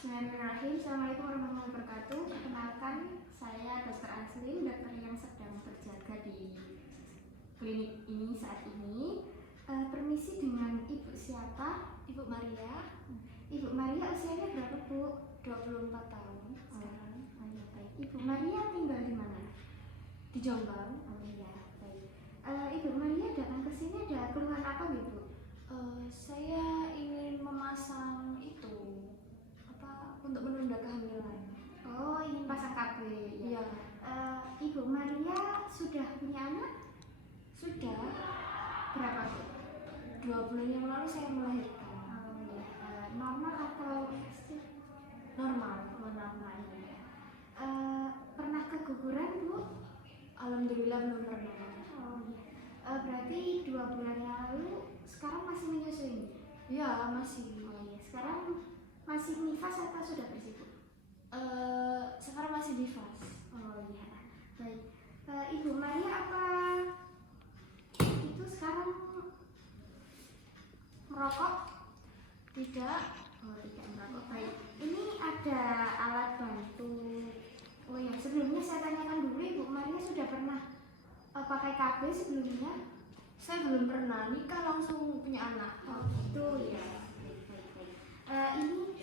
Bismillahirrahmanirrahim. Assalamualaikum warahmatullahi wabarakatuh. Perkenalkan, saya Dr. Aslin, dokter yang sedang berjaga di klinik ini saat ini. Permisi, dengan Ibu siapa? Ibu Maria. Ibu Maria usianya berapa, Bu? 24 tahun sekarang. Ya, baik. Ibu Maria tinggal di mana? Di Jombang. Oh iya, baik. Ibu Maria datang ke sini ada keluhan apa, Bu? Saya ingin memasang itu untuk menunda kehamilan. Oh, ingin pasang KB. Iya. Ibu Maria sudah punya anak? Sudah Berapa, Bu? 2 bulan yang lalu saya melahirkan. Oh ya, normal atau Normal. normal ya. Pernah keguguran, Bu? Alhamdulillah belum pernah. Oh ya. Berarti 2 bulan yang lalu sekarang masih menyusui? Iya, masih. Oh ya, sekarang masih nifas atau sudah bersih, Bu? Sekarang masih nifas. Oh iya, baik. Ibu Maria apa itu sekarang merokok? Tidak. Oh, tidak merokok. Baik. Ini ada alat bantu. Oh ya, sebelumnya saya tanyakan dulu, Ibu Maria sudah pernah pakai KB sebelumnya? Saya belum pernah nikah langsung punya anak. Oh gitu ya. Baik. Ini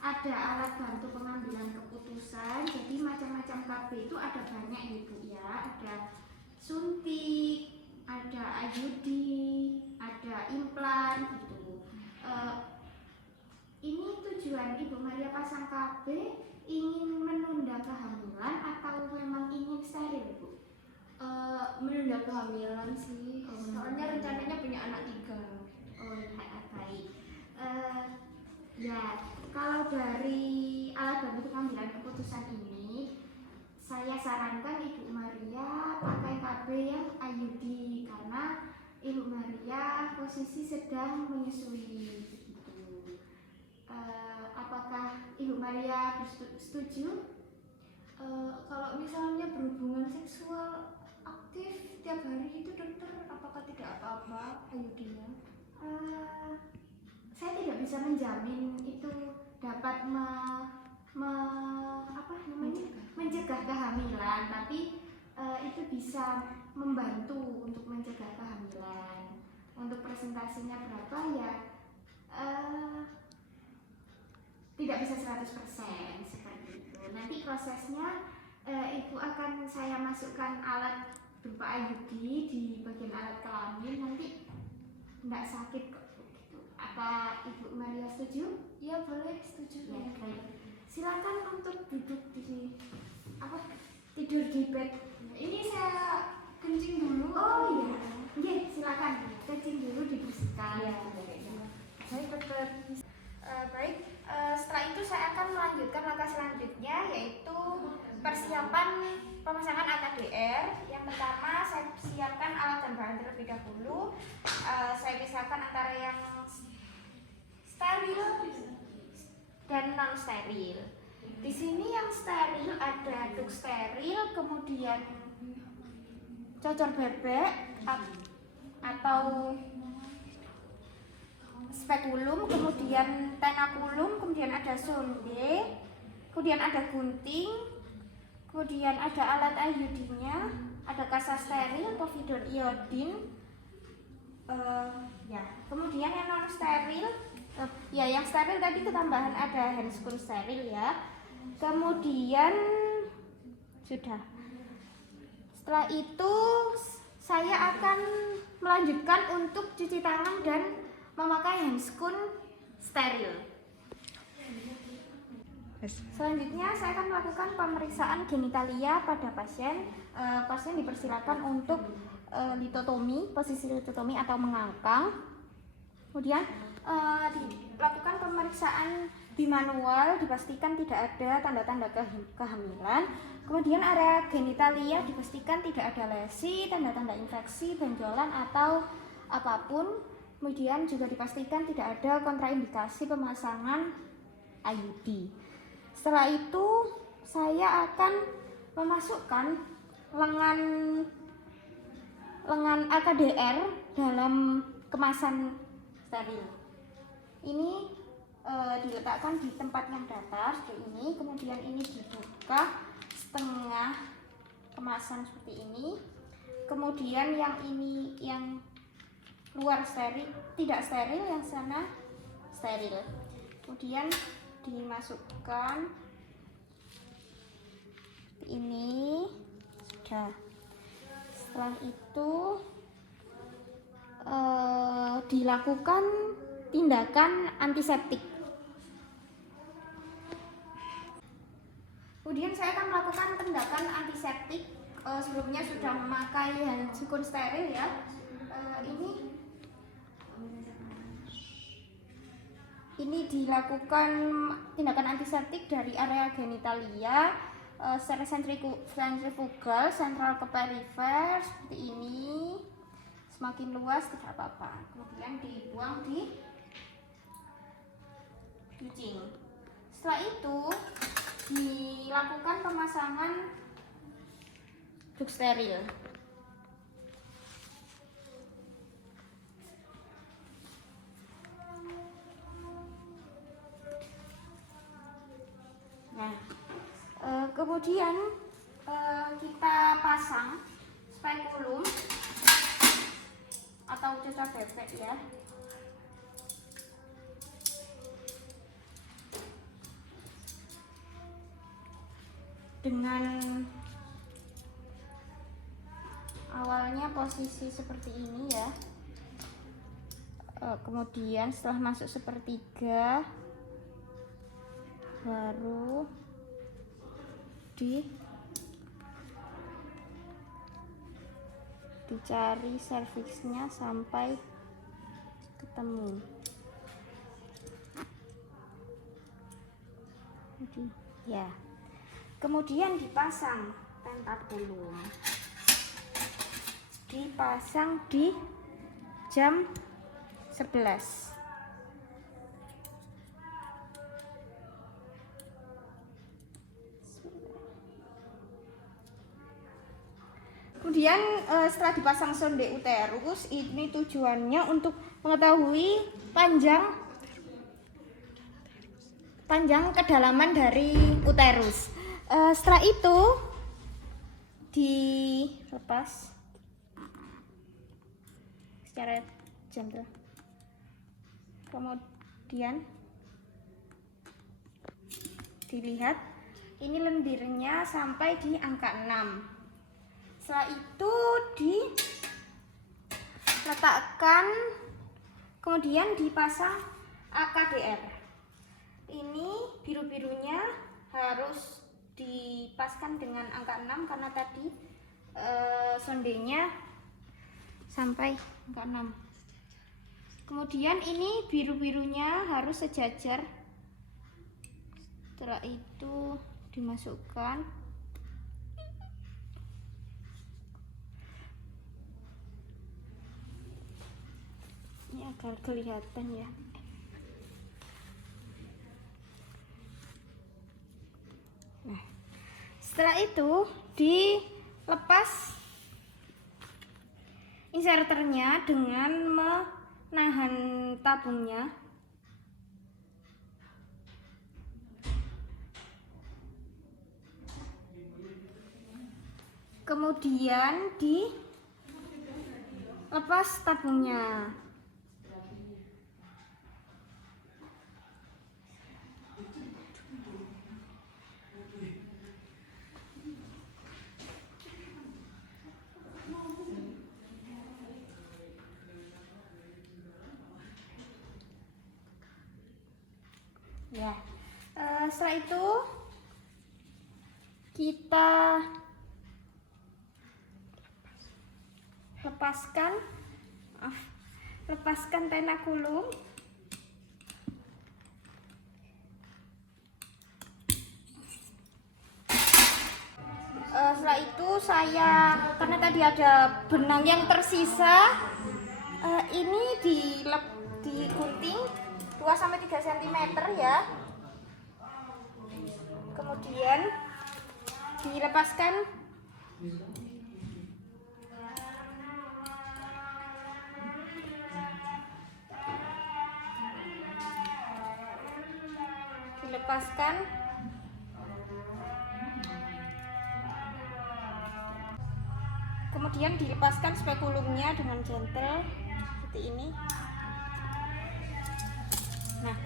ada alat bantu pengambilan keputusan. Jadi macam-macam KB itu ada banyak, Ibu ya. Ada suntik, ada IUD, ada implan gitu. Ini tujuan Ibu Maria pasang KB ingin menunda kehamilan atau memang ingin steril, Bu? Menunda kehamilan sih. Oh, Soalnya rencananya punya anak 3. Oh ya, baik. Ya, kalau dari alat bantu pengambilan keputusan ini, saya sarankan Ibu Maria pakai KB yang IUD karena Ibu Maria posisi sedang menyusui. Apakah Ibu Maria setuju? Kalau misalnya berhubungan seksual aktif tiap hari itu dokter, apakah tidak apa-apa IUD-nya? Saya tidak bisa menjamin itu dapat mencegah kehamilan, tapi itu bisa membantu untuk mencegah kehamilan. Untuk presentasinya berapa ya? Tidak bisa 100% seperti itu. Nanti prosesnya Ibu akan saya masukkan alat berupa IUD di bagian alat kelamin, nanti tidak sakit kok. Apa Ibu Maria setuju? Ya boleh, setuju. Ya, baik. Silakan untuk duduk di tidur di bed. Ini saya kencing dulu. Oh iya, silakan kencing dulu dibersihkan. Ya. Baik, dokter. Baik, setelah itu saya akan melanjutkan langkah selanjutnya, yaitu persiapan pemasangan AKDR. Yang pertama, saya siapkan alat dan bahan terlebih dahulu. Saya pisahkan antara yang steril dan non steril. Di sini yang steril ada duk steril, kemudian cocor bebek atau spekulum, kemudian tenakulum, kemudian ada sonde, kemudian ada gunting, kemudian ada alat IUD-nya, ada kasa steril, povidone iodin, kemudian yang non steril, yang steril tadi ketambahan ada handscoon steril ya. Kemudian sudah. Setelah itu saya akan melanjutkan untuk cuci tangan dan memakai handscoon steril. Selanjutnya saya akan melakukan pemeriksaan genitalia pada pasien. Pasien dipersilakan untuk litotomi, posisi litotomi atau mengangkang. Kemudian dilakukan pemeriksaan bimanual, dipastikan tidak ada tanda-tanda kehamilan. Kemudian area genitalia dipastikan tidak ada lesi, tanda-tanda infeksi, benjolan atau apapun. Kemudian juga dipastikan tidak ada kontraindikasi pemasangan IUD. Setelah itu saya akan memasukkan lengan AKDR dalam kemasan steril. Ini diletakkan di tempat yang datar seperti ini. Kemudian ini dibuka setengah kemasan seperti ini. Kemudian yang ini yang luar steril, tidak steril, yang sana steril. Kemudian dimasukkan ini sudah. Setelah itu dilakukan tindakan antiseptik. Kemudian saya akan melakukan tindakan antiseptik. Sebelumnya sudah memakai hand sikun steril ya. Ini dilakukan tindakan antiseptik dari area genitalia secara sentrifugal, sentral ke perifer seperti ini. Semakin luas tidak apa-apa. Kemudian dibuang di kucing. Setelah itu dilakukan pemasangan duk steril. Nah, kemudian kita pasang spekulum atau ceca bebek ya. Dengan awalnya posisi seperti ini ya. Kemudian setelah masuk sepertiga baru dicari serviksnya sampai ketemu. Ya. Kemudian dipasang pentakulum. Dipasang di jam 11. Kemudian setelah dipasang sonde uterus, ini tujuannya untuk mengetahui panjang kedalaman dari uterus. Setelah itu dilepas secara gentle. Kemudian dilihat ini lendirnya sampai di angka 6. Setelah itu diletakkan, kemudian dipasang AKDR. Ini biru-birunya harus dipaskan dengan angka 6 karena tadi sondenya sampai angka 6. Kemudian ini biru-birunya harus sejajar. Setelah itu dimasukkan. Ini agar kelihatan ya. Nah, setelah itu dilepas inserternya dengan menahan tabungnya. Kemudian dilepas tabungnya. Ya, setelah itu kita lepaskan tenakulum. Setelah itu karena tadi ada benang yang tersisa, ini digunting 2-3 cm ya. Kemudian dilepaskan. dilepaskan. Kemudian dilepaskan spekulumnya dengan gentle seperti ini. Nah,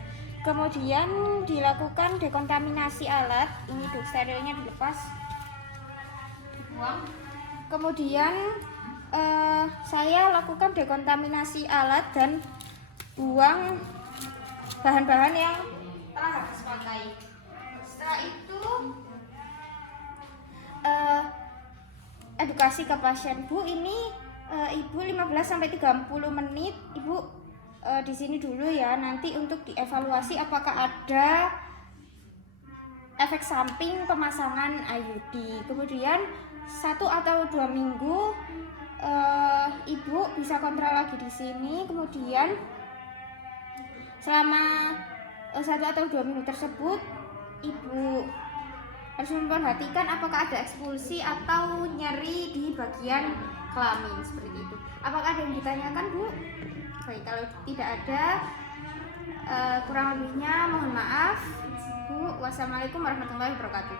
kemudian dilakukan dekontaminasi alat. Ini tuh sterilnya dilepas, dibuang. Kemudian saya lakukan dekontaminasi alat dan buang bahan-bahan yang telah habis pakai. Setelah itu edukasi ke pasien, Bu, ini Ibu 15-30 menit Ibu di sini dulu ya, nanti untuk dievaluasi apakah ada efek samping pemasangan IUD. Kemudian 1 atau 2 minggu Ibu bisa kontrol lagi di sini. Kemudian selama 1 atau 2 minggu tersebut Ibu harus memperhatikan apakah ada ekspulsi atau nyeri di bagian kelamin seperti itu. Apakah ada yang ditanyakan, Bu? Baik, kalau tidak ada, kurang lebihnya mohon maaf, Bu. Wassalamualaikum warahmatullahi wabarakatuh.